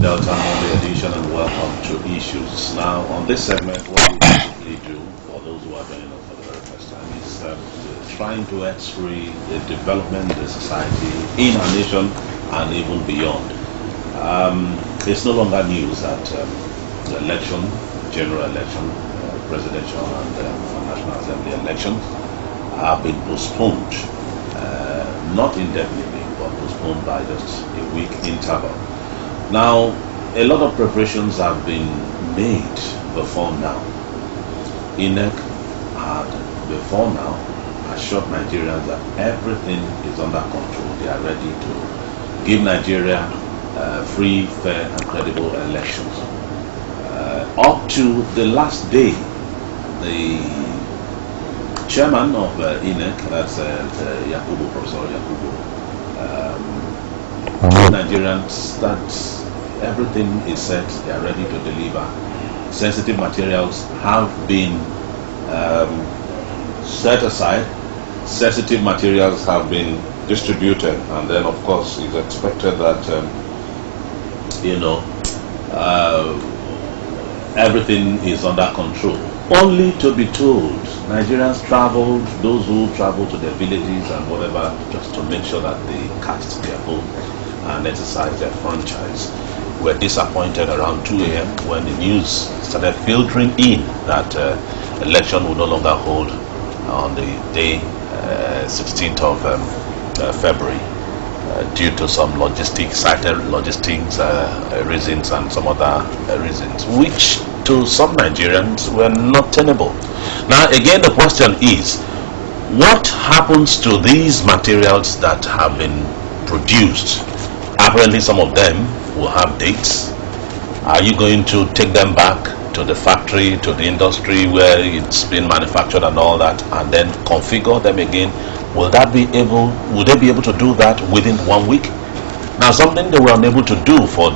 Delta Monday edition, and welcome to Issues. Now, on this segment, what we basically do, for those who are joining us for the very first time, is trying to x-ray the development of the society in our nation and even beyond. It's no longer news that the election, general election, presidential and National Assembly elections have been postponed, not indefinitely, but postponed by just a week interval. Now, a lot of preparations have been made before now. INEC had before now assured Nigerians that everything is under control. They are ready to give Nigeria free, fair and credible elections. Up to the last day, the chairman of INEC, that's Yakubu, Professor Yakubu, Nigerians that everything is set, they are ready to deliver. Sensitive materials have been set aside, sensitive materials have been distributed, and then of course it's expected that everything is under control. Only to be told, Nigerians traveled, those who traveled to their villages and whatever, just to make sure that they cast their vote and exercise their franchise, were disappointed around 2 a.m. when the news started filtering in that election would no longer hold on the day 16th of February due to some logistics reasons and some other reasons, which to some Nigerians were not tenable. Now again, the question is, what happens to these materials that have been produced? Apparently some of them will have dates. Are you going to take them back to the factory, to the industry where it's been manufactured and all that, and then configure them again? Would they be able to do that within 1 week? Now, something they were unable to do for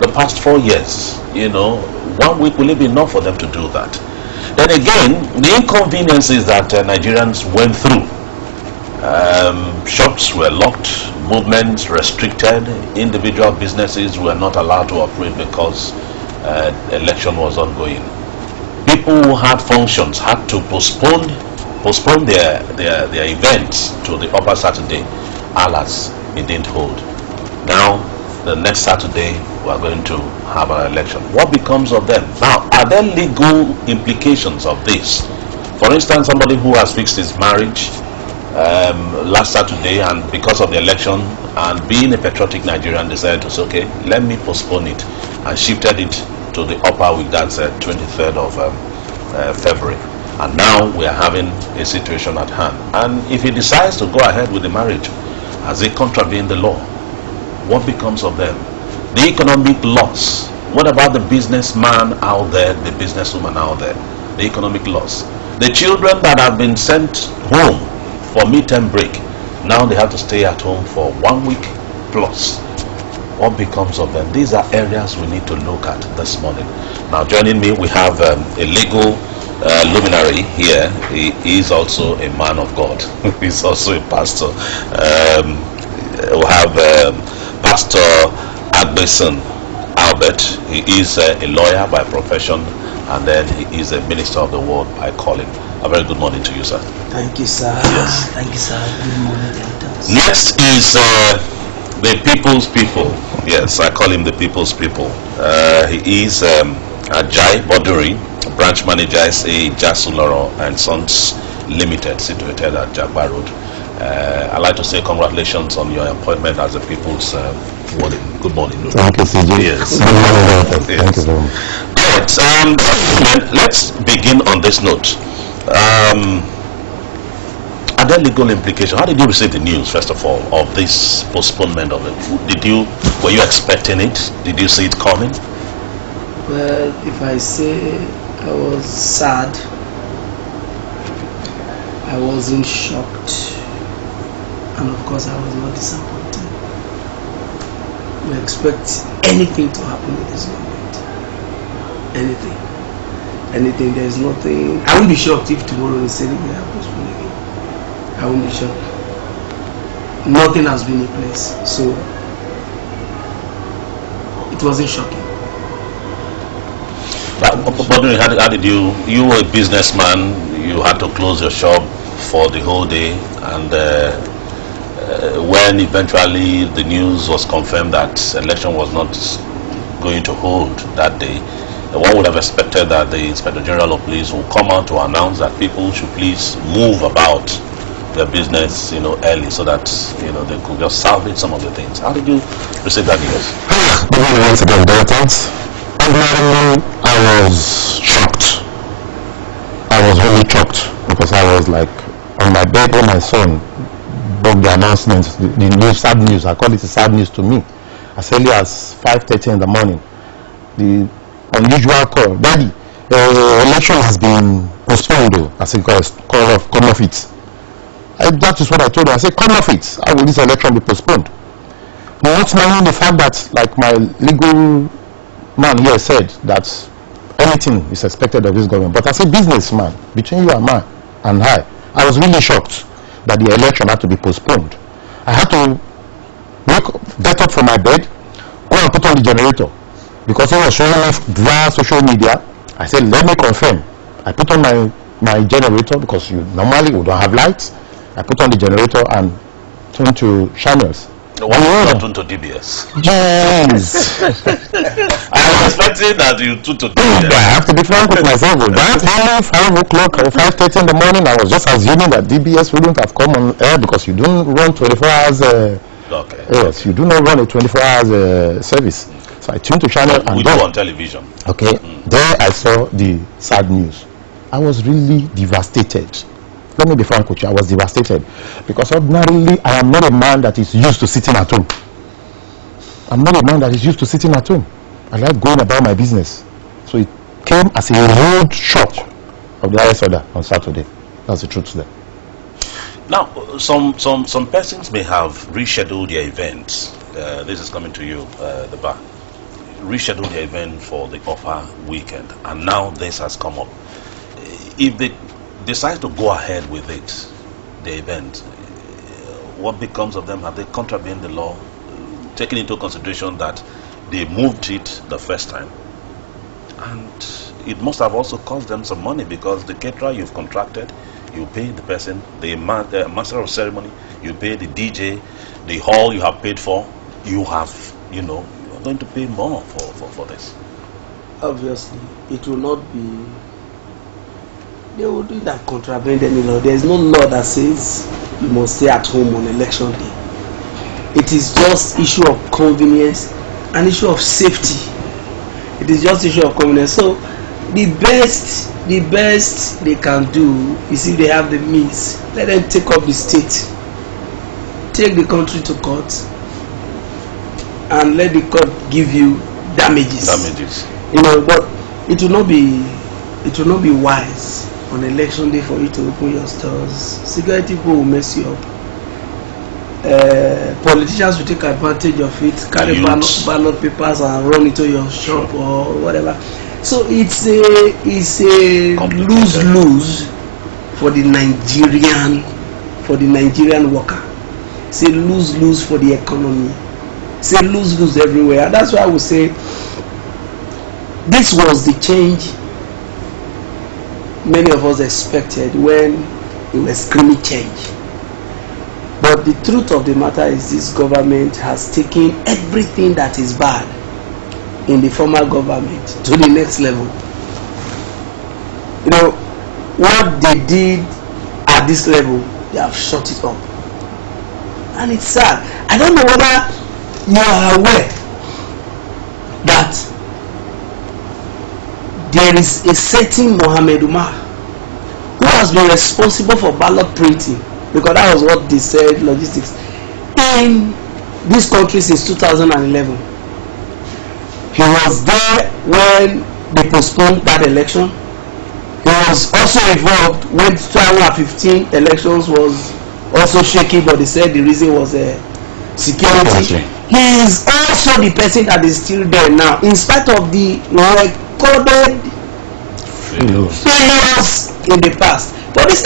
the past 4 years, 1 week, will it be enough for them to do that? Then again, the inconveniences that Nigerians went through. Shops were locked, movements restricted, individual businesses were not allowed to operate because election was ongoing. People who had functions had to postpone their events to the upper Saturday, alas, it didn't hold. Now, the next Saturday, we are going to have an election. What becomes of them? Now, are there legal implications of this? For instance, somebody who has fixed his marriage last Saturday, and because of the election and being a patriotic Nigerian, decided to say, okay, let me postpone it, and shifted it to the upper week, that's 23rd of February. And now we are having a situation at hand. And if he decides to go ahead with the marriage, has he contravened the law? What becomes of them? The economic loss. What about the businessman out there, the businesswoman out there? The economic loss. The children that have been sent home for midterm break, now they have to stay at home for 1 week plus. What becomes of them? These are areas we need to look at this morning. Now joining me, we have a legal luminary here. He is also a man of God. He's also a pastor. We have Pastor Agbeson Albert. He is a lawyer by profession, and then he is a minister of the word by calling. A very good morning to you, sir. Thank you, sir. Yes. Thank you, sir. Good morning, elders. Next is the People's People. Yes, I call him the People's People. He is Ajay Boduri, branch manager SA Jasuloro and Sons Limited, situated at Jagba Road. I'd like to say congratulations on your appointment as the People's Warden. Good morning. Thank you, CJ. Yes. Thank you very much. Right. Let's begin on this note. Are there legal implications? How did you receive the news, first of all, of this postponement of it? Were you expecting it? Did you see it coming? Well, if I say I was sad, I wasn't shocked, and of course I was not disappointed. We expect anything to happen in this moment. Anything. There's nothing. I won't be shocked if tomorrow they say we are postponed again. I won't be shocked. Nothing has been in place, so it wasn't shocking. But how did you were a businessman, you had to close your shop for the whole day, and when eventually the news was confirmed that election was not going to hold that day, one would have expected that the Inspector General of Police will come out to announce that people should please move about their business, early, so that they could just salvage some of the things. How did you receive that news? Once again, thanks. I was shocked. I was really shocked because I was like on my bed when my son broke the announcement, the news, sad news. I call it a sad news to me. As early as 5:30 in the morning, the unusual call, Daddy, the election has been postponed, though. I said, come off it. That is what I told her. I said, come off it. How will this election be postponed? Not knowing the fact that, like my legal man here said, that anything is expected of this government. But as a businessman, between you and I was really shocked that the election had to be postponed. I had to get up from my bed, go and put on the generator, because it was showing off via social media. I said, let me confirm. I put on my generator, because normally we don't have lights. I put on the generator and turned to channels. Why you tuned to DBS? Yes. I was expecting that you tuned to DBS. I have to be frank with myself. That morning, 5 o'clock or 5:30 in the morning, I was just assuming that DBS wouldn't have come on air because you don't run 24 hours. Okay. Yes, you do not run a 24 hours service. So I tuned to channel and we do on television. Okay. There I saw the sad news. I was really devastated. Let me be frank with you, I was devastated because ordinarily I am not a man that is used to sitting at home. I'm not a man that is used to sitting at home. I like going about my business. So it came as a rude shock of the highest order on Saturday. That's the truth there. Now, some persons may have rescheduled their events. This is coming to you, the bar. Rescheduled their event for the upper weekend, and now this has come up. If they decide to go ahead with it, the event, what becomes of them? Have they contravened the law, taking into consideration that they moved it the first time? And it must have also cost them some money, because the caterer you've contracted, you pay the person, the master of ceremony, you pay the DJ, the hall you have paid for, you have, you're going to pay more for this. Obviously, it will not be. They will do that contravene any law. There is no law that says you must stay at home on election day. It is just issue of convenience, an issue of safety. It is just issue of convenience. So the best they can do is, if they have the means, let them take up the state, take the country to court, and let the court give you damages. But it will not be wise on election day for you to open your stores. Security people will mess you up. Politicians will take advantage of it, carry ballot papers and run into your shop or whatever. So it's a lose-lose for the Nigerian worker. It's a lose-lose for the economy. It's a lose-lose everywhere. And that's why I would say this was the change many of us expected when it was screaming change. But the truth of the matter is, this government has taken everything that is bad in the former government to the next level. What they did at this level, they have shut it up. And it's sad. I don't know whether you are aware that there is a certain Mohammed Umar who has been responsible for ballot printing, because that was what they said, logistics, in this country since 2011. He was there when they postponed that election. He was also involved when 2015 elections was also shaky, but they said the reason was security. He is also the person that is still there now, in spite of the recorded failures in the past. But this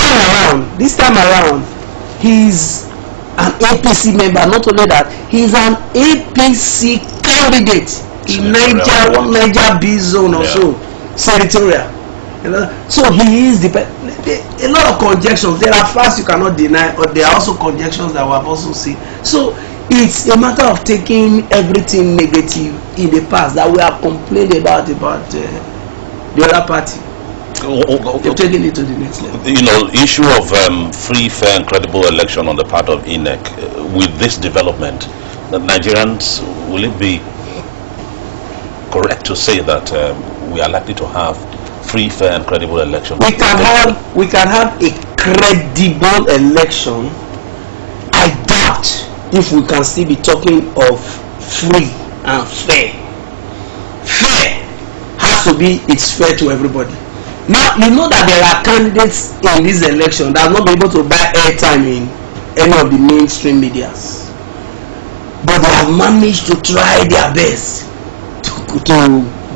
time around, he's an APC member. Not only that, he's an APC candidate in Niger, one Niger B zone or so, senatorial. You know? So he is a lot of conjectures. There are facts you cannot deny, but there are also conjectures that we have also seen. So it's a matter of taking everything negative in the past that we have complained about the other party. They're taking it to the next level. You know, issue of free, fair, and credible election on the part of INEC. With this development, the Nigerians, will it be correct to say that we are likely to have free, fair, and credible election? We can have a credible election. I doubt if we can still be talking of free and fair. Fair has to be, it's fair to everybody. Now, you know that there are candidates in this election that will not be able to buy airtime in any of the mainstream medias. But they have managed to try their best to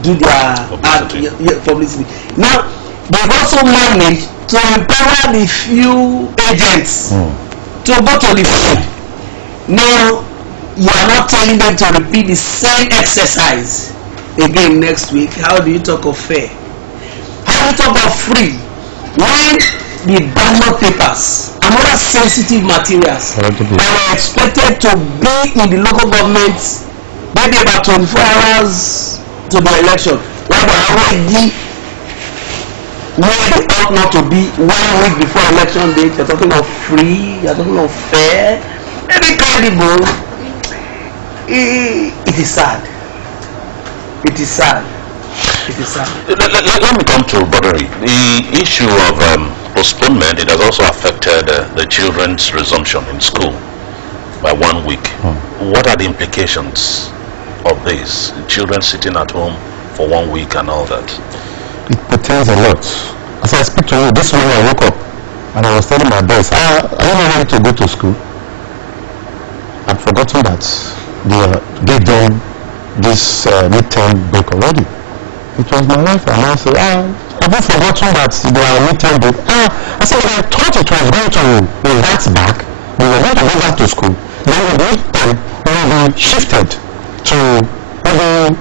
do their publicity. Now, they've also managed to empower the few agents to go to the field. Now, you are not telling them to repeat the same exercise again next week. How do you talk of fair? How do you talk of free? When the ballot papers and other sensitive materials that were expected to be in the local government maybe about 24 hours to the election, while they are already where they ought not to be 1 week before election date, you're talking of free, you're talking of fair, maybe credible. It is sad. It is sad. It is sad. Let me come to Broderick. The issue of postponement, it has also affected the children's resumption in school by 1 week. What are the implications of this? Children sitting at home for 1 week and all that. It pertains a lot. As I speak to you, this morning I woke up and I was telling my boss, I don't want to go to school. I'd forgotten that they gave them this midterm break already. It was my wife and I said, have you forgotten that they are midterm break? I said, I thought it was going to revert back. We were going to go back to school. Then the midterm will be shifted to maybe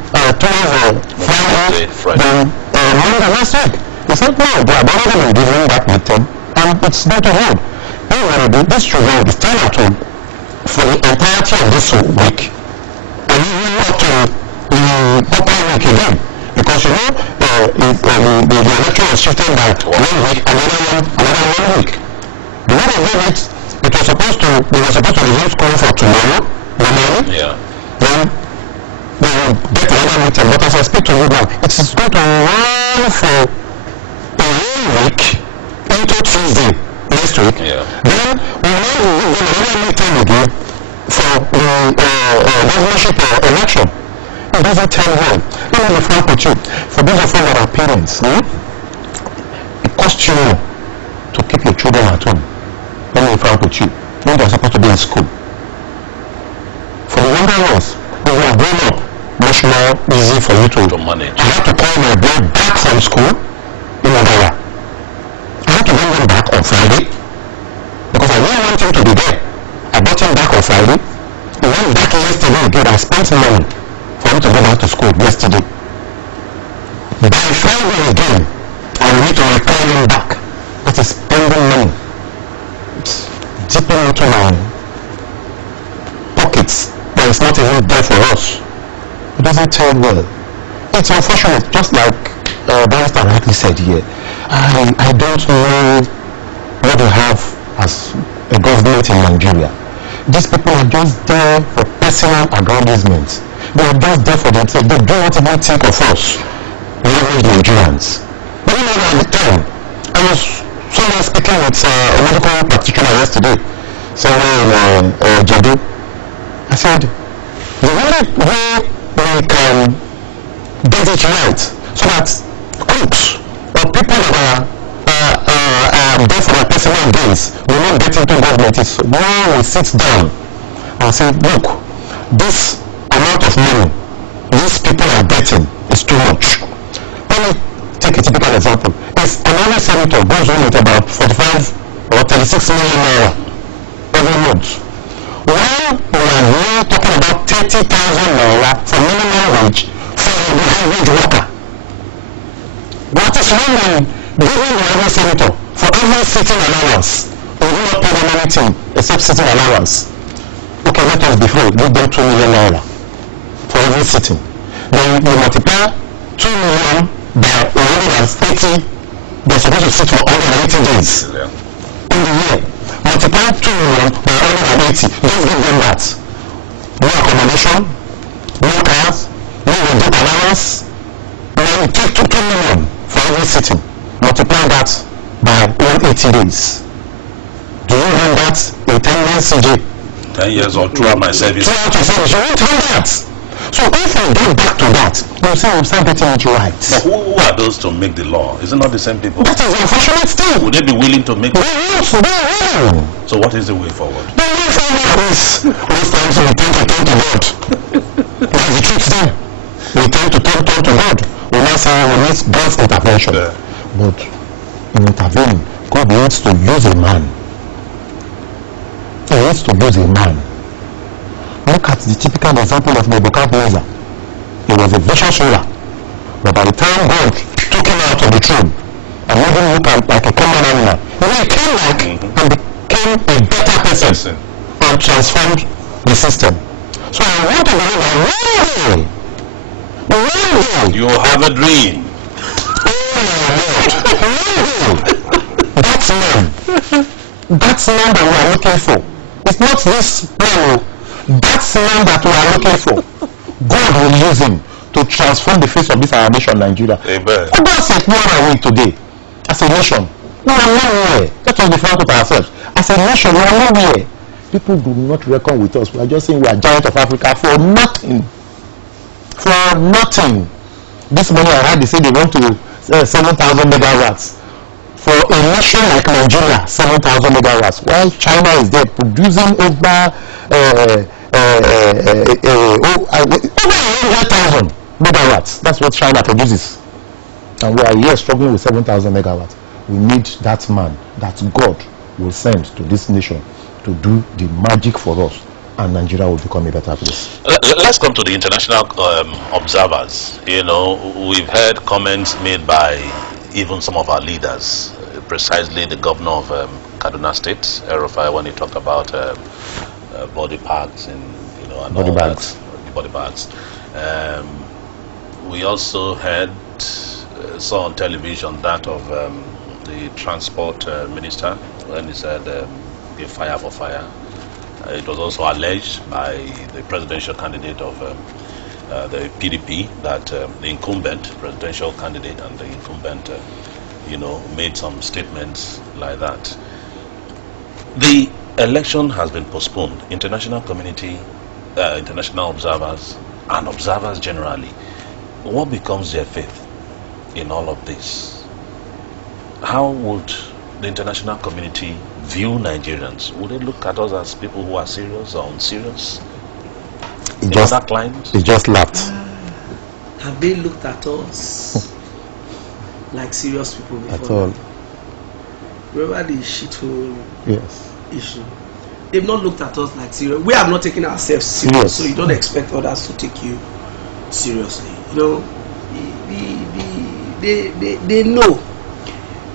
Friday, Monday last week. He said, no, they are already been giving that midterm and it's not a hold. Anyway, this children will be staying at home for the entirety of this week. And even up to the upper week again. Because you know, the election was shifted by 1 week, another 1 week. The way they did it, they were supposed to resume school for tomorrow, normally. Yeah. Then they will get another meeting. But as I speak to you now, it is going to run for a whole week into Tuesday next week. Yeah. Then we will have another meeting again for the governorship election. It doesn't tell well. Let me be frank with you. For those of you that are parents, it costs you more to keep your children at home. Let me be frank with you. When they're supposed to be in school. For the younger ones, when they are grown up, much more easy for you to manage. I have to call my boy back from school in Nigeria. I have to bring him back on Friday because I really want him to be there. I brought him back on Friday. He went back yesterday again. I spent money for him to go back to school yesterday. By Friday again, I need to return him back. That is spending money. It's dipping into my pockets. But it's not even there for us. It doesn't tell well. It's unfortunate, just like Barrister rightly said here. I don't know what we have as a government in Nigeria. These people are just there for personal aggrandizement. They are just there for themselves. They do what they think of us, average Nigerians. But you know, at the time, I was someone speaking with a medical practitioner yesterday, somewhere in Jado. I said, the only way we can get it right so that crooks or people that are there for their personal gains will not get into government is when we sit down and say, look, this amount of money these people are getting is too much. Let me take a typical example. If an army senator goes home with about 45 or 36 million naira every month, while we are now talking about 30,000 naira for minimum wage, the average worker. What is wrong with giving the average senator for every sitting allowance? They will not pay them anything except sitting allowance. Okay, let us be fair, give them 2 million naira for every sitting. Then you multiply 2 million by 180, they're supposed to sit for 180 days in the year. Multiply 2 million by 180, just give them that. No accommodation, no cars, no rental allowance. Now you take 2 million for every sitting. Multiply that by 180 days. Do you want that in 10 years, CJ? 10 years or throughout my service. Throughout your service, you won't have that. So if we get back to that, we'll say we'll start getting it right. But who are those to make the law? Is it not the same people? That is unfortunate thing. Would they be willing to make it? They will. So what is the way forward? The way forward is most times we tend to turn to God. That's the truth there. We tend to turn to God. We now say we need God's intervention. Yeah. But in intervening, God needs to use a man. He needs to use a man. Look at the typical example of Nebuchadnezzar. He was a vicious ruler. But by the time God took him out of the throne and made him look like a common animal, he came back and became a better person and transformed the system. So I want to believe that one day, You have a dream. That's man that we are looking for. It's not this man. That's man that we are looking for. God will use him to transform the face of this our nation, Nigeria. Amen. For God's sake, where are we today? As a nation, we are nowhere. Let us be frank with ourselves. As a nation, we are nowhere. People do not reckon with us. We are just saying we are giant of Africa for nothing. For nothing. This morning I heard they say they want to 7,000 megawatts. For a nation like Nigeria, 7,000 megawatts. While China is there producing over 100,000 megawatts. That's what China produces. And we are here struggling with 7,000 megawatts. We need that man that God will send to this nation to do the magic for us, and Nigeria will become a better place. Let's come to the international observers. You know, we've heard comments made by even some of our leaders, precisely the governor of Kaduna State, El-Rufai, when he talked about body parts and and Body all bags. that, body bags. We also heard saw on television that of the transport minister when he said give fire for fire. It was also alleged by the presidential candidate of the PDP that the incumbent presidential candidate and the incumbent made some statements like that. The election has been postponed. International community, international observers and observers generally, what becomes their faith in all of this? How would the international community view Nigerians? Would they look at us as people who are serious or unserious? They just laughed. Have they looked at us like serious people before? At all. Remember the shithole Yes. issue? They've not looked at us like serious. We have not taken ourselves serious, so you don't expect others to take you seriously. They know.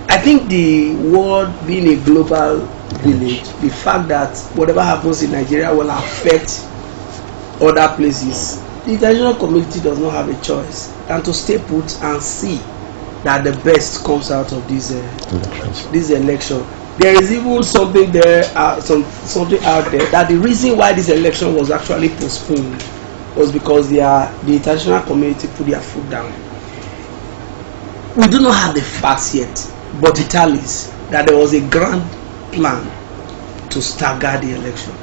I think the world being a global village, the fact that whatever happens in Nigeria will affect other places, the international community does not have a choice than to stay put and see that the best comes out of this election. There is even something there, something out there that the reason why this election was actually postponed was because the international community put their foot down. We do not have the facts yet, but it tallies that there was a grand plan to stagger the election.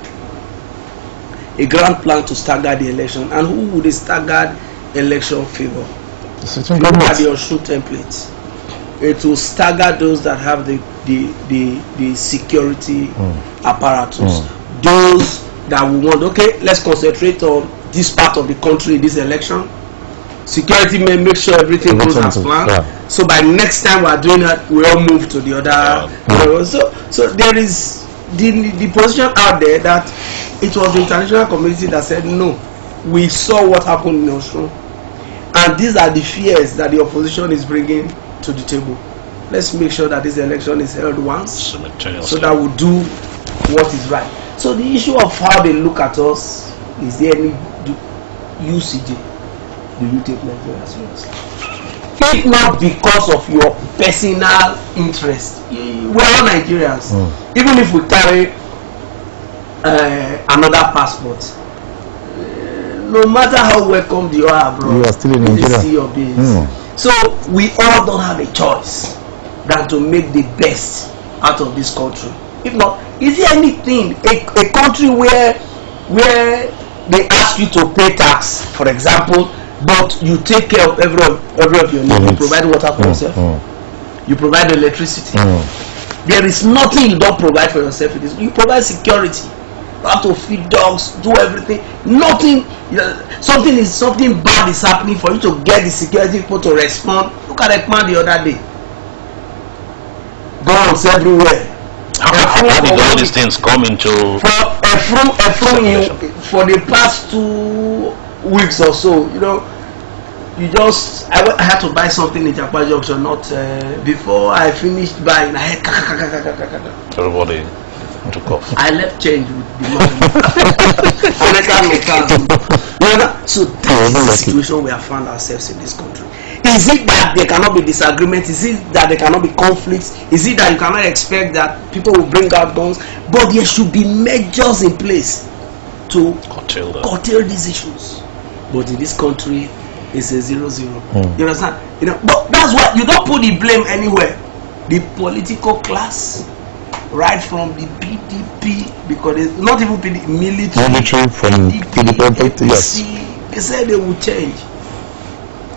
A grand plan to stagger the election. And who would the staggered election favor? Look at the Osun template. It will stagger those that have the security apparatus. Those that will want, okay, let's concentrate on this part of the country in this election. Security may make sure everything goes as planned. Yeah. So by next time we are doing that, we all move to the other. So there is the position out there that it was the international community that said no. We saw what happened in Osun, And these are the fears that the opposition is bringing to the table. Let's make sure that this election is held once, so that we do what is right. So the issue of how they look at us, is there any UCJ? Do you take Nigeria seriously? If not because of your personal interest, we're all Nigerians. Even if we carry another passport, no matter how welcome you are abroad, you are still in Nigeria. See your business. So we all don't have a choice than to make the best out of this country. If not, is there anything, a country where they ask you to pay tax, for example, but you take care of every of your needs? You provide water for yourself, you provide electricity. There is nothing you don't provide for yourself. You provide security. You have to feed dogs, do everything. Nothing, something bad is happening for you to get the security people to respond. Look at the man the other day. Guns everywhere. How did all these things come into for the past 2 weeks or so? You know, I had to buy something in Japa Junction. Not before I finished buying, I had everybody took off. I left change with the money. So this is the situation we have found ourselves in this country. Is it that there cannot be disagreement? Is it that there cannot be conflicts? Is it that you cannot expect that people will bring out guns? But there should be measures in place to curtail these issues. But in this country, it's a 0-0. You understand? You know, but that's why you don't put the blame anywhere. The political class, right from the PDP, because it's not even PDP, military from PDP, yes. They said they will change.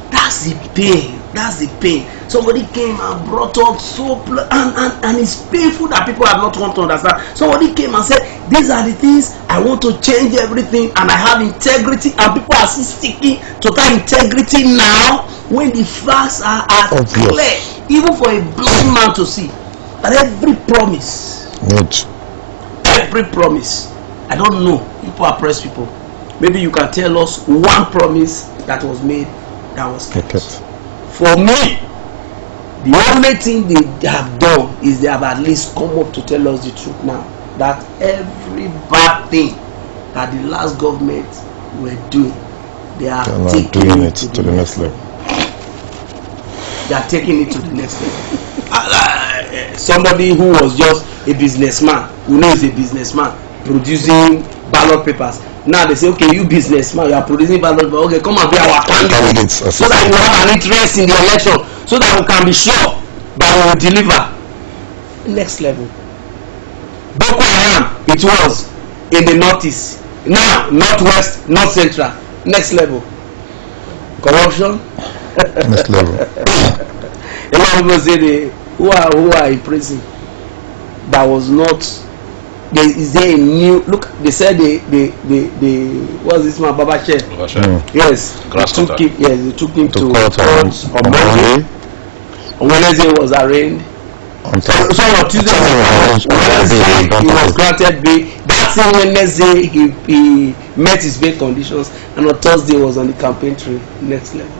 That's the pain. That's the pain. Somebody came and brought up and it's painful that people have not want to understand. Somebody came and said, these are the things I want to change everything, and I have integrity, and people are still sticking to that integrity now when the facts are clear, even for a blind man to see that every promise, I don't know, people are press people. Maybe you can tell us one promise that was made that was kept. For me, the only thing they have done is they have at least come up to tell us the truth now, that every bad thing that the last government were doing, they are taking it to the next level. They are taking it to the next level. Somebody who was just a businessman, who knows a businessman, producing ballot papers. Now they say, okay, you businessman, you are producing ballot papers. Okay, come and be our candidate, so that you have an interest in the election, so that we can be sure that we will deliver. Next level. Boko Haram, it was in the northeast. Now, northwest, north central. Next level. Corruption. Next level. A lot of people say who are in prison. That was not. Is there a new look? They said the what's this man Babashe? Yes, they took him to court on Monday. On Wednesday was arraigned. So on Tuesday he was granted bail. That same Wednesday he met his bail conditions, and on Thursday was on the campaign trail. Next level.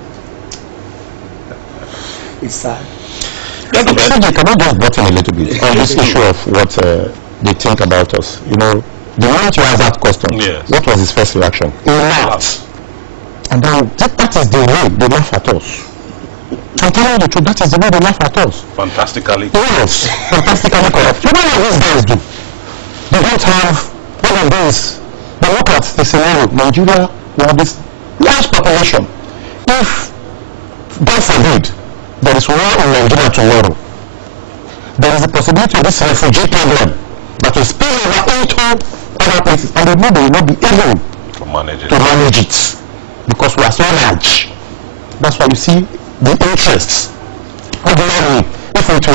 It's sad. Can I just butt in a little bit on this issue of what they think about us? You know, the moment you ask that question, what was his first reaction? He laughed. And then that is the way they laugh at us. I'm telling you the truth, that is the way they laugh at us. Fantastically. Yes, fantastically correct. You know what these guys do? They don't have one of these. But look at the scenario. Nigeria, we have this large population. If, God forbid, there is war in Nigeria tomorrow, there is a possibility of this refugee problem that will spill over into other places, and they will not be able to manage it because we are so large. That's why you see the interests. Ordinarily, if it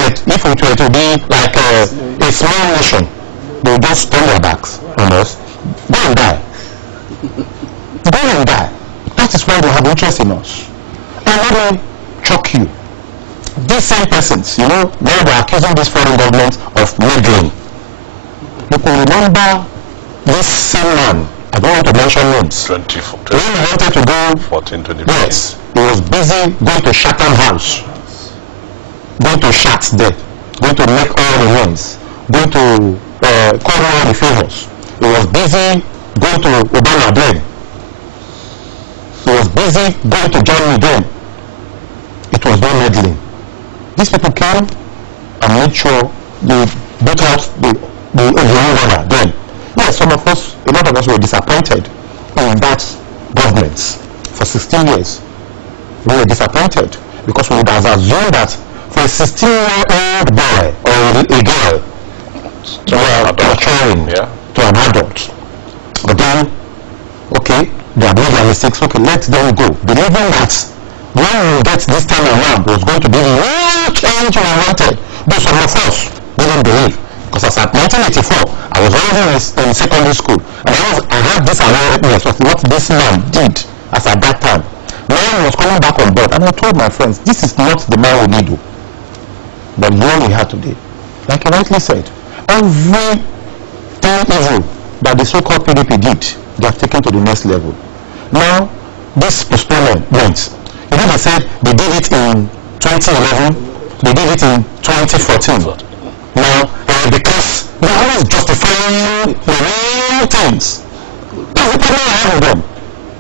were to be like a small nation, they will just turn their backs on us. Go and die. Go and die. That is why they have interest in us. And let me shock you. These same persons, you know, now they are accusing this foreign government of meddling. You can remember this same man, I don't want to mention names. 24. When he wanted to go, 14, 20. yes, he was busy going to Chatham House, going to Shat there, going to make all the wins, going to call all the favors. He was busy going to Obama then. He was busy going to Germany then. It was no meddling. These people came and made sure they beat out the Obiora then. Yes, some of us, a lot of us were disappointed in that government for 16 years. We were disappointed because we would have assumed that for a 16-year-old boy or a girl to maturing to an adult, but then, okay, they have made their mistakes, okay, let them go, believing that when we get this time around was going to be the real change we wanted. But some of us didn't believe, because as at 1984, I was already in secondary school, and I had this awareness of what this man did as at that time. Now he was coming back on board, and I told my friends, this is not the man we need. But the one we have today, like you rightly said, every evil that the so-called PDP did, they have taken to the next level. Now, this postponement, you know, they said they did it in 2011, they did it in 2014. Now, because they always justifying the wrong things. That's the problem I have with them.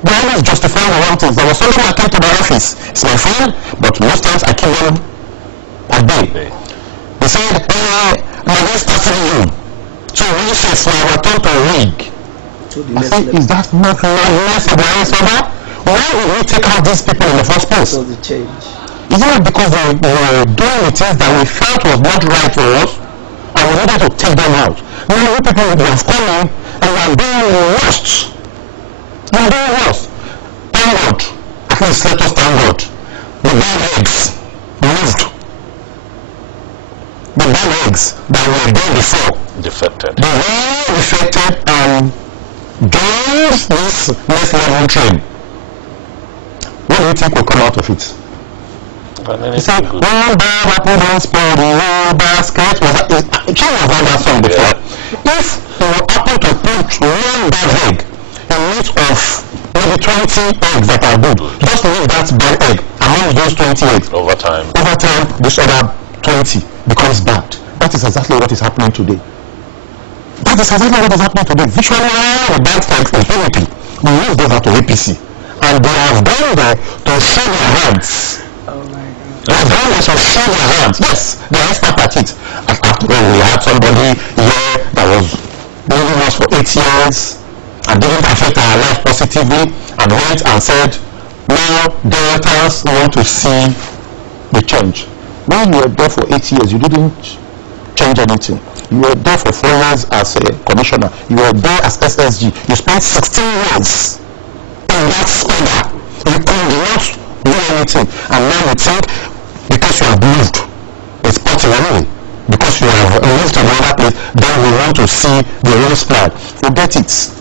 They always justifying the wrong things. There was somebody that came to my office. It's my friend, but most times I keep them at bay. He said, my best person you. So we says my return to rig. I said, is that not nice for the answer? Why would we take out these people in the first place? So the change. Isn't it because they were doing the things that we felt was not right for us, and we needed to take them out? Now you people have come in and are doing worse. You are doing worse. Thank God. At least let us thank God. The bad eggs moved. The bad eggs that were there before defected. They were defected and joined this next level train. What do you think will come out of it? He said, one bad apple don't spoil the whole basket. China has heard that song before. If you happen to put one bad egg in midst of maybe 20 eggs that are good, just leave that bad egg among those 20 eggs. Over time, this other 20 becomes bad. That is exactly what is happening today. That is exactly what is happening today. Visually, the bad things in PDP, we use those out to APC. And they have gone there to show their hands. Oh my God. They have gone there to show their hands. Yes, they are expert at it. After all, we had somebody here that was living with us for 8 years and didn't affect our life positively and went and said, now Deltans want to see the change. When you were there for 8 years, you didn't change anything. You were there for 4 years as a commissioner. You were there as SSG. You spent 16 years in that scandal. You could not do anything. And now you think because you have moved, it's party anyway. Because you have moved to another place, then we want to see the real plan. Forget it.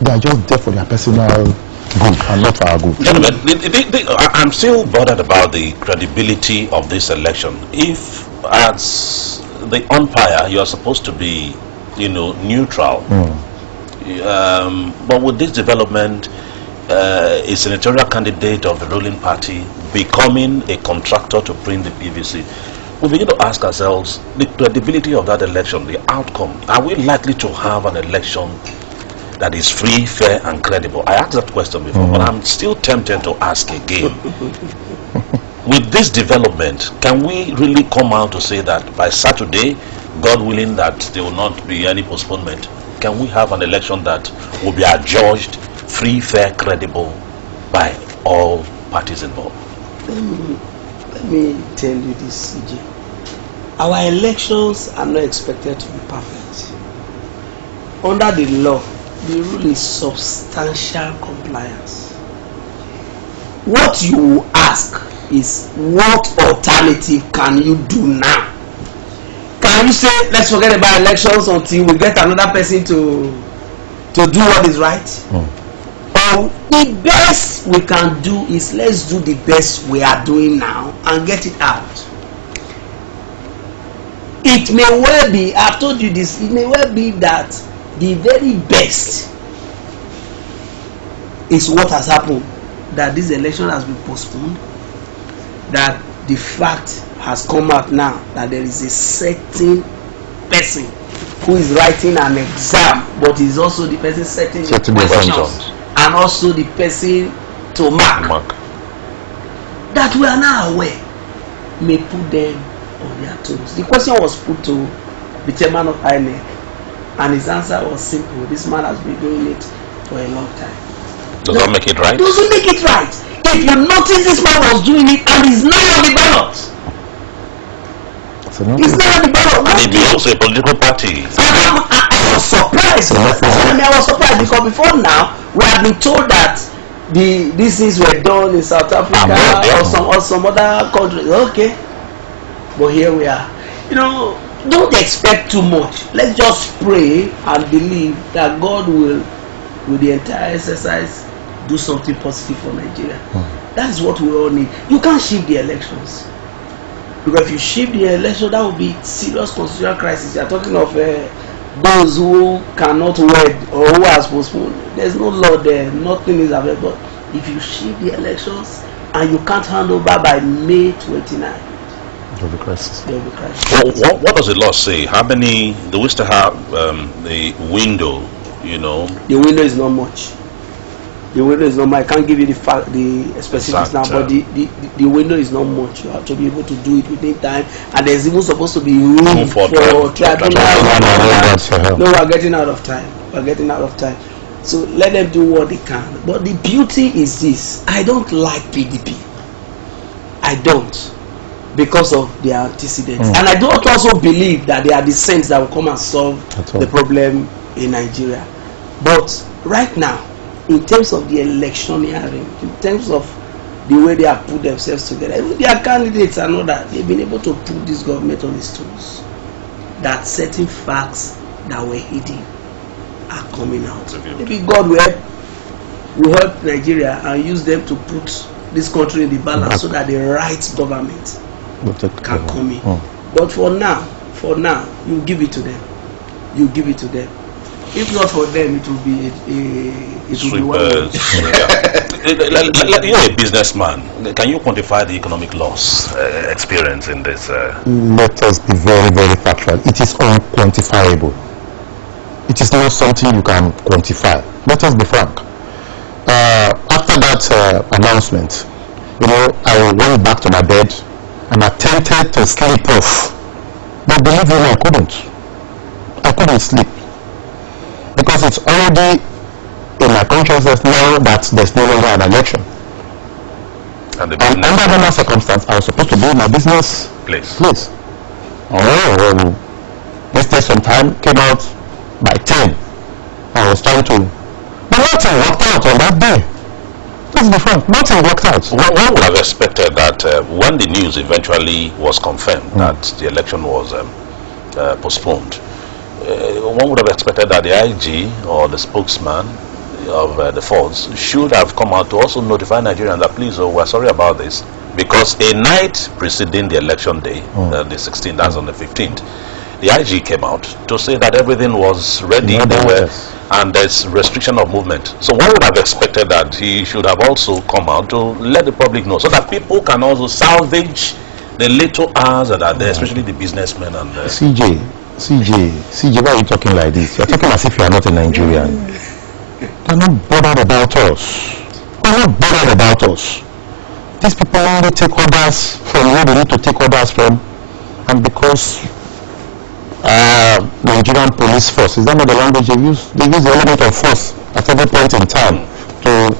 They are just there for their personal good and not for our good. Gentlemen, I'm still bothered about the credibility of this election. If as the umpire you are supposed to be, neutral, but with this development, a senatorial candidate of the ruling party becoming a contractor to print the PVC, we begin to ask ourselves the credibility of that election, the outcome. Are we likely to have an election that is free, fair, and credible? I asked that question before, but I'm still tempted to ask again. With this development, can we really come out to say that by Saturday, God willing that there will not be any postponement, can we have an election that will be adjudged free, fair, credible by all parties involved? Let me tell you this, CJ. Our elections are not expected to be perfect. Under the law, the rule is substantial compliance. What you ask is, what alternative can you do now? Can you say, let's forget about elections until we get another person to do what is right? Or the best we can do is, let's do the best we are doing now and get it out. It may well be, I've told you this, it may well be that the very best is what has happened, that this election has been postponed, that the fact has come out now that there is a certain person who is writing an exam, but is also the person setting the questions and also the person to mark. That we are now aware may put them on their toes. The question was put to the chairman of INEC, and his answer was simple. This man has been doing it for a long time. Does that make it right? Doesn't make it right. If you notice, this man was doing it and he's now on the ballot. He's now on the ballot. And he belongs to a political party. I was surprised. I was surprised because before now we have been told that these things were done in South Africa or some other countries. Okay, but here we are. You know, don't expect too much. Let's just pray and believe that God will, with the entire exercise, do something positive for Nigeria. That's what we all need. You can't shift the elections, because if you shift the election, that will be serious constitutional crisis. You are talking of those who cannot wed or who has postponed. There's no law there. Nothing is available. If you shift the elections and you can't hand over by May 29, there will be crisis. What does the law say? How many? Do we still have the window? You know, the window is not much. The window is not much. I can't give you the specifics now, but the window is not much. You have to be able to do it within time, and there's even supposed to be room for tribunal. No, we are getting out of time. So let them do what they can. But the beauty is this: I don't like PDP. I don't, because of their antecedents, and I don't also believe that they are the saints that will come and solve the problem in Nigeria. But right now, in terms of the electioneering, in terms of the way they have put themselves together, even their candidates and all that, they've been able to put this government on its toes. That certain facts that were hidden are coming out. Maybe God will help Nigeria and use them to put this country in the balance so that the right government can come in. But for now, you give it to them. If not for them, it will be You're a businessman. Can you quantify the economic loss experience in this? Let us be very, very factual. It is unquantifiable. It is not something you can quantify. Let us be frank. After that announcement, I went back to my bed and attempted to sleep off. But believe me, I couldn't sleep. Because it's already in my consciousness now that there's no longer an election. And under normal circumstance, I was supposed to be in my business place. Yesterday sometime came out by 10. I was trying to, but nothing worked out on that day. Let's be frank, nothing worked out. One would have expected that when the news eventually was confirmed that the election was postponed, one would have expected that the IG or the spokesman of the force should have come out to also notify Nigerians that please, we're sorry about this, because a night preceding the election day, the 16th, that's on the 15th, the IG came out to say that everything was ready, and there's restriction of movement. So one would have expected that he should have also come out to let the public know, so that people can also salvage the little hours that are there, especially the businessmen and CJ, why are you talking like this? You're talking as if you are not a Nigerian. They're not bothered about us. These people only take orders from where they need to take orders from, and because Nigerian police force, is that not the language they use? They use the element of force at every point in time to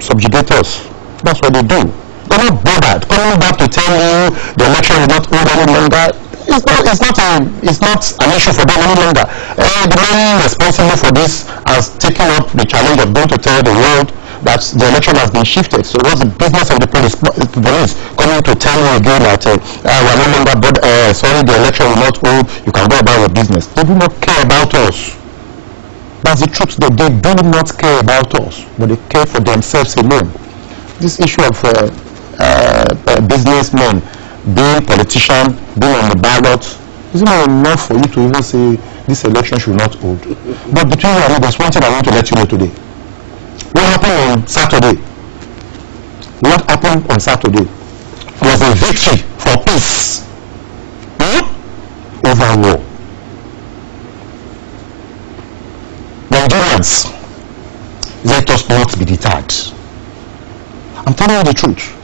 subjugate us. That's what they do. They're not bothered. Coming back to tell you the election is not over any longer, it's not an issue for them any longer. The man responsible for this has taken up the challenge of going to tell the world that the election has been shifted. So what's the business of the police coming to tell you again that we're no longer sorry, the election will not hold, you can go about your business. They do not care about us. That's the truth, that they do not care about us, but they care for themselves alone. This issue of businessmen being politician, being on the ballot, is not enough for you to even say this election should not hold. But between you and me, there's one thing I want to let you know today. What happened on Saturday was a victory for peace over war. Nigerians, let us not be deterred. I'm telling you the truth.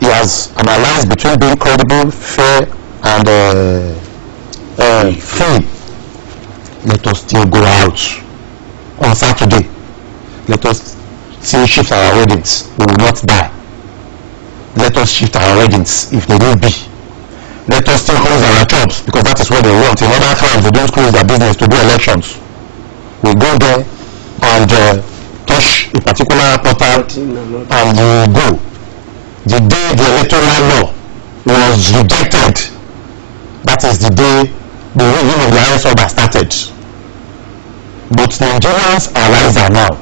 He has an alliance between being credible, fair, and free. Let us still go out on Saturday. Let us still shift our weddings. We will not die. Let us shift our weddings if they need be. Let us still close our jobs because that is what they want. In other times, they don't close their business to do elections. We go there and touch a particular portal and we go. The day the electoral law was rejected, that is the day the reign of the Lions Order started. But Nigerians are wiser now.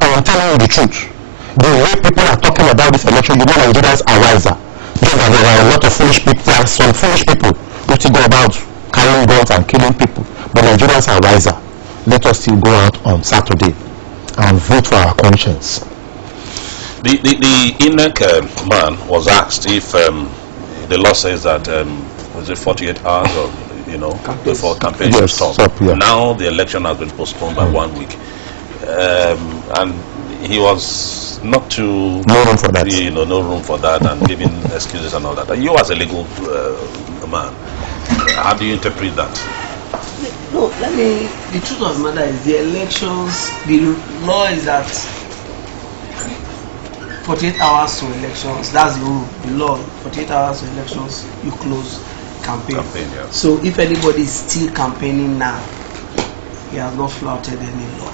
And I'm telling you the truth. The way people are talking about this election, you know Nigerians are wiser. Just that there are a lot of foolish people, there are some foolish people who still go about carrying guns and killing people. But Nigerians are wiser. Let us still go out on Saturday and vote for our conscience. The INEC man was asked if the law says that was it 48 hours or before campaign should stop. Yeah. Now the election has been postponed by 1 week, and he was not too no room for that. No room for that, and giving excuses and all that. And you as a legal man, how do you interpret that? No, the truth of the matter is the elections, the law is that 48 hours to elections, that's the rule, the law, 48 hours to elections, you close campaign. Yeah. So if anybody is still campaigning now, he has not flouted any law.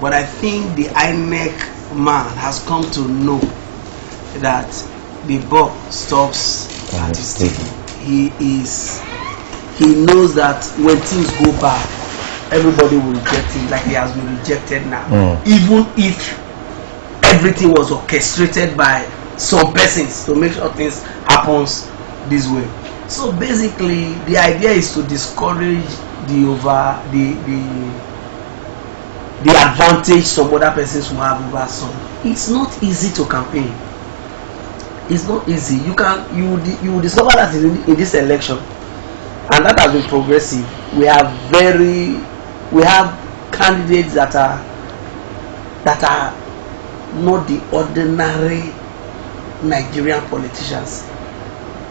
But I think the INEC man has come to know that the buck stops at his tail. He knows that when things go bad, everybody will reject him like he has been rejected now. Even if everything was orchestrated by some persons to make sure things happens this way. So basically the idea is to discourage the advantage some other persons will have over some. It's not easy to campaign. It's not easy. You will discover that in this election, and that has been progressive. We have candidates that are not the ordinary Nigerian politicians.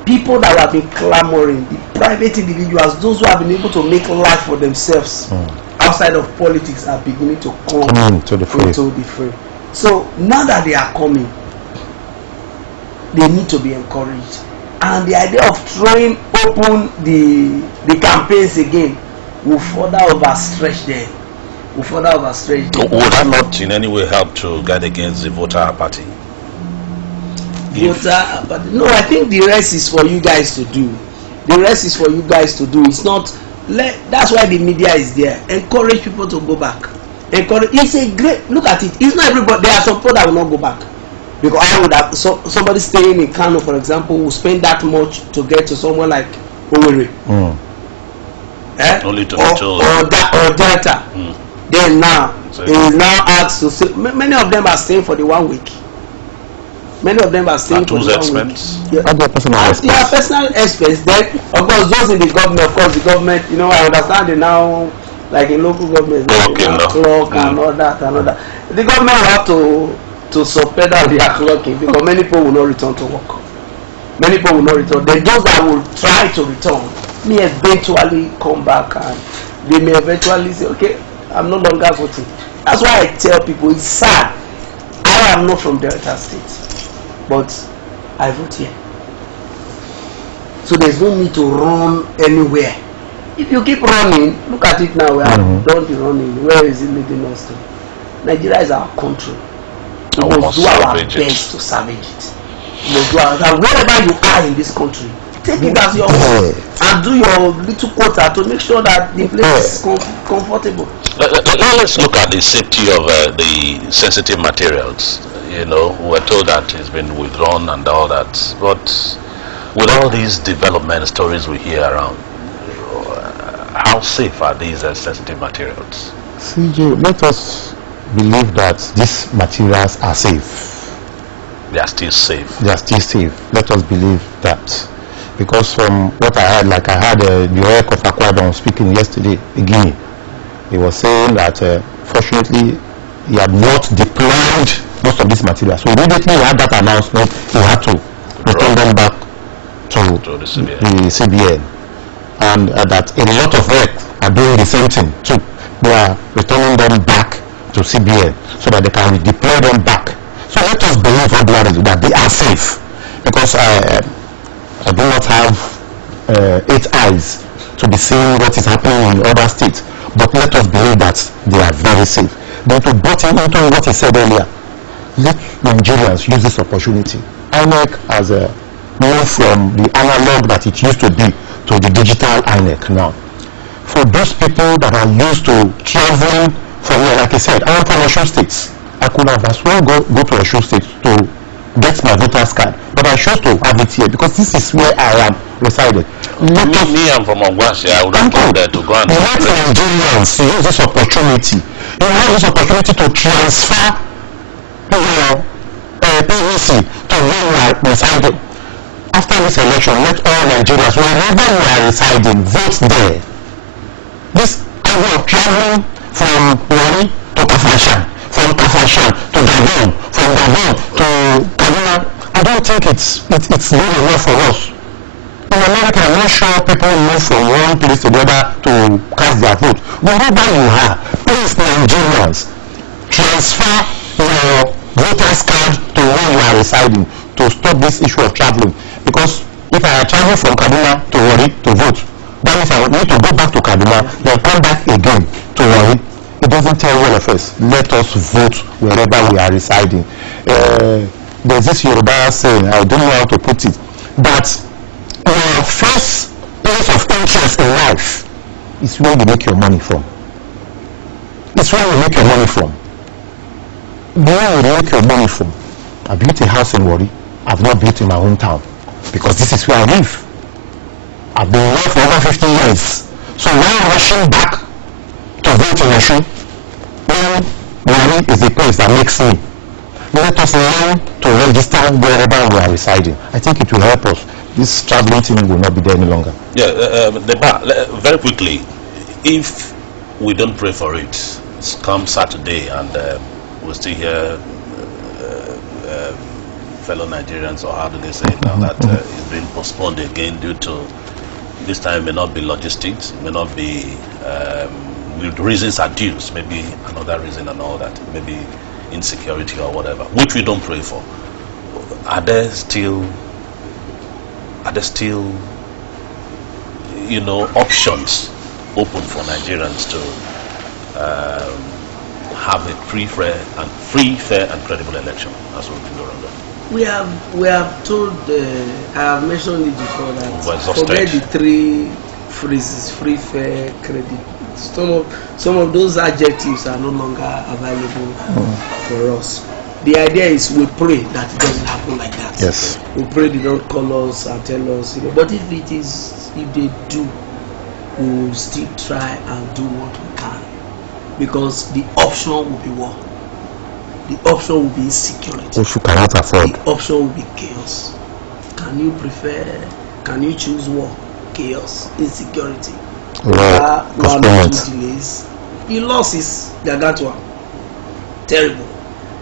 People that have been clamoring, the private individuals, those who have been able to make life for themselves outside of politics are beginning to come into the fray. So now that they are coming, they need to be encouraged. And the idea of throwing open the campaigns again will further overstretch them. Would that not in any way help to guard against the voter apathy? No, I think the rest is for you guys to do. It's not. That's why the media is there. Encourage people to go back. It's a great look at it. It's not everybody. There are some people that will not go back because I would have somebody staying in Kano, for example, will spend that much to get to somewhere like Owerri. Only to or Delta. Then now is now asked to say, many of them are staying for the 1 week. Many of them are staying for the 1 week. Yeah. They are personal expense. Then, of course, those in the government, the government, I understand they now, like in local government, clock and all that. The government will have to subpedal their clocking because many people will not return to work. Then those that will try to return may eventually come back and they may eventually say, okay, I'm no longer voting. That's why I tell people it's sad. I am not from Delta State, but I vote here. So there's no need to run anywhere. If you keep running, look at it now. We have done the running. Where is it leading us to? Nigeria is our country. We must do our best to salvage it. We must do our wherever you are in this country, take it as your own and do your little quota to make sure that the place is comfortable. Let's look at the safety of the sensitive materials. We're told that it's been withdrawn and all that. But with all these development stories we hear around, how safe are these sensitive materials? CJ, let us believe that these materials are safe. They are still safe. They are still safe. Let us believe that. Because from what I heard, like I had the Oracle of Akwa Ibom speaking yesterday in Guinea, he was saying that fortunately he had not deployed most of this material. So immediately he had that announcement, he had to return them back to the CBN. And that a lot of work are doing the same thing too. They are returning them back to CBN so that they can deploy them back. So let us believe ordinarily that they are safe, because I do not have 8 eyes to be seeing what is happening in other states. But let us believe that they are very safe. But to butt into what he said earlier, let Nigerians use this opportunity. INEC has moved from the analog that it used to be to the digital INEC now. For those people that are used to traveling from here, like I said, I am from Osun State. I could have as well go to Osun State to get my voter's card, but I chose to have it here because this is where I am resided. Me, I'm from Ogwashi. I would have gone there to go and let Nigerians use this opportunity. You have this opportunity to transfer PVC to where you are residing. After this election, let all Nigerians, wherever you are residing, vote there. This idea of traveling from Wari to Kafashan, from Kafashan to Gabon, from Gabon to Kaduna, I don't think it's good enough for us. In America, I'm not sure people move from one place to the other to cast their vote. Wherever you are, please, Nigerians, transfer your voter's card to where you are residing to stop this issue of traveling. Because if I travel from Kaduna to Wari to vote, that means I need to go back to Kaduna, then come back again to Wari. It doesn't tell all of us. Let us vote wherever we are residing. There's this Yoruba saying, I don't know how to put it, that your first place of interest in life is where you make your money from. It's where you make your money from. Where you make your money from. I built a house in Wari. I've not built in my hometown because this is where I live. I've been here for over 50 years. So while rushing back to vote in Osun, when Wari is the place that makes me, let us learn to register wherever we are residing. I think it will help us. This traveling thing will not be there any longer. Yeah, very quickly, if we don't pray for it, come Saturday and we'll still hear fellow Nigerians, or how do they say it now, that it's been postponed again due to, this time may not be logistics, may not be reasons adduced, maybe another reason and all that, maybe insecurity or whatever, which we don't pray for. Are there still options open for Nigerians to have a free, fair and credible election as we go around? We have told, I have mentioned it before, that forget the 3 phrases: free, fair, credible. Some of those adjectives are no longer available for us. The idea is we pray that it doesn't happen like that. Yes. We pray they don't call us and tell us, but if they do, we will still try and do what we can, because the option will be war. The option will be insecurity. If you cannot afford. The option will be chaos. Can you choose war, chaos, insecurity? One or 2 delays. The losses, Gagatwa, terrible.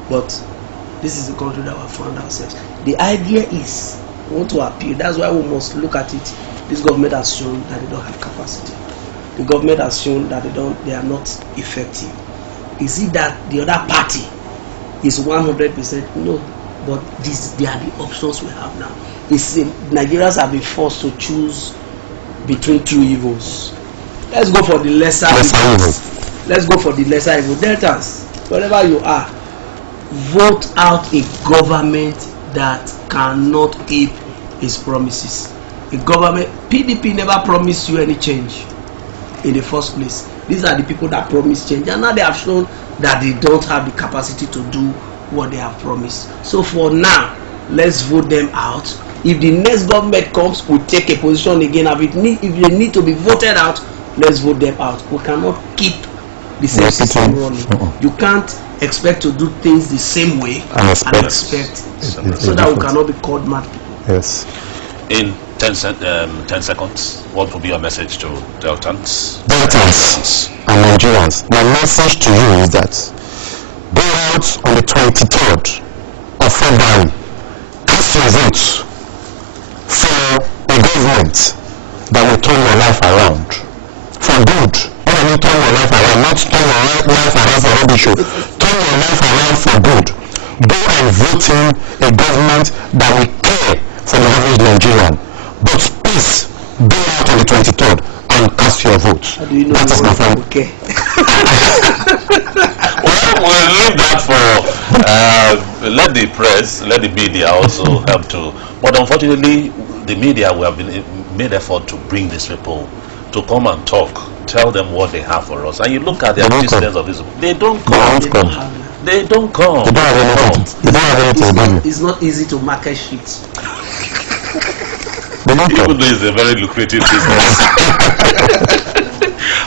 But this is the country that we have found ourselves. The idea is, we want to appeal. That's why we must look at it. This government has shown that they don't have capacity. The government has shown that they are not effective. Is it that the other party is 100%? No, but they are the options we have now. Nigerians have been forced to choose between 2 evils. Let's go for the lesser evil. Let's go for the lesser evil. Deltas, wherever you are, vote out a government that cannot keep its promises. A government, PDP never promised you any change in the first place. These are the people that promise change, and now they have shown that they don't have the capacity to do what they have promised. So for now, let's vote them out. If the next government comes, we'll take a position again. If they need to be voted out, let's vote them out. We cannot keep the same system running. You can't expect to do things the same way And expect so that we cannot be called mad people. Yes. In 10 seconds, what will be your message to Deltans? Deltans and Nigerians, my message to you is that go out on the 23rd of February, cast your votes for a government that will turn your life around for good. When I mean turn your life around, not turn your life around for rubbish, turn your life around for good. Go and vote in a government that will care for the average Nigerian. But please, go out on the 23rd and cast your vote. How do you know that is my friend. Okay. Well, we'll leave that for let the press, let the media also help to. But unfortunately, the media will have been made effort to bring these people to come and talk, tell them what they have for us. And you look at the business of this, they don't come. They don't come. They don't have anything. They don't have anything. It's not easy to market shit. Even though it's a very lucrative business.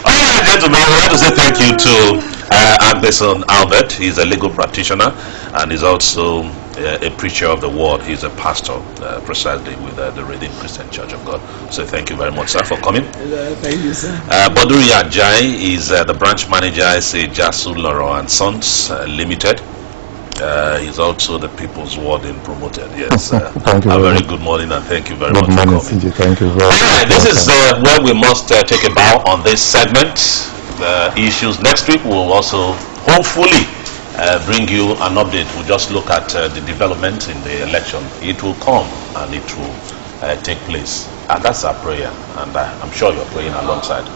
All right, gentlemen, I want to say thank you to Agbeson Albert. He's a legal practitioner and he's also a preacher of the word. He's a pastor precisely with the Redeemed Christian Church of God. So thank you very much, sir, for coming. Thank you, sir. Baduri Ajay is the branch manager at Jasu Laurent and Sons Limited. He's also the People's Warden promoted. Yes. Thank you. A very good morning and thank you very much for coming. Thank you very much. All right, this is where we must take a bow on this segment. Issues next week will also hopefully bring you an update. We'll just look at the development in the election. It will come and it will take place. And that's our prayer. And I'm sure you're praying alongside.